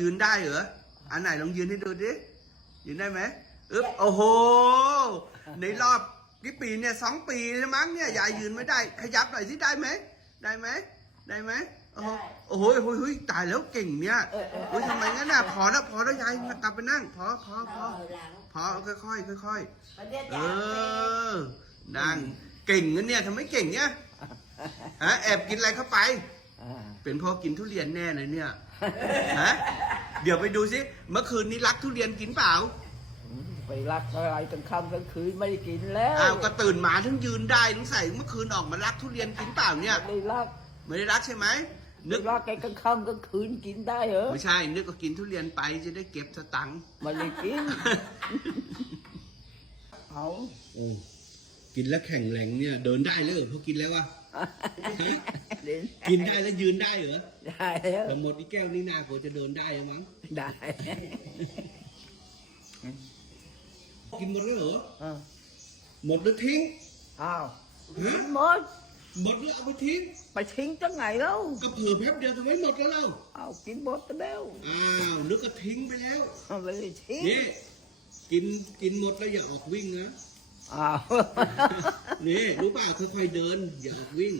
ยืนได้เหรอ อันไหนลองยืนให้ดูดิ ยืนได้ไหมอึ๊บ โอ้โห ในรอบกี่ปีเนี่ยสองปีแล้วมั้งเนี่ย ยายยืนไม่ได้ ขยับหน่อยสิได้ไหม ได้ไหม ได้ไหมโอ้โหโอ้โหโอ้โหโอ้โหตายแล้วเก่งเนี่ยโอ้ยทำไมงั้นน่ะ พอแล้วพอแล้วยายกลับไปนั่ง พอพอพอหลังพอค่อยๆค่อยประเดี๋ยวๆเอจะอนั่ง เก่งนะเนี่ยทำไมเก่งเนี่ย ฮะ แอบกินอะไรเข้าไปอ่าเป็นเพ่อกินทุเรียนแน่เลยเนี่ย ฮะ เดี๋ยวไปดูสิเมื่อคืนนี้รักทุเรียนกินเปล่า ไปรักอะไรกลางค่ำกลางคืนไม่ได้กินแล้วอ้าวก็ตื่นมาทั้งยืนได้ทั้งใส่เมื่อคืนออกมารักทุเรียนกินเปล่าเนี่ยไม่ได้รักไม่ได้รักใช่ไหมนึไม่กรักแกกลางค่ำกลางคืนกินได้เหรอไม่ใช่ นึกก็กินทุเรียนไปจะได้เก็บสตังค์ ไม่ได้กิน เอาโอ้ กินแล้วแข็งแรงเนี่ยเดินได้เลยเหรอพอกินแล้ววะเดินกินได้แล้วยืนได้เหรอได้แล้วพอหมดอีแก้วนี่นากว่าจะเดินได้อะมั้งได้กินหมดแล้วเหรออ้าวหมดหรือทิ้งอ้าวฮะหมดหมดหรือเอาไปทิ้งไปทิ้งจังไงแล้วก็เผื่อแป๊บเดียวทำไมหมดแล้วเราเอากินหมดไปแล้วอ้าวนึกก็ทิ้งไปแล้วเอาไม่ได้ทิ้งนี่กินกินหมดแล้วอย่าออกวิ่งนะ อ้าว นี่รู้ป่ะค่อยๆเดิน อย่าออกวิ่ง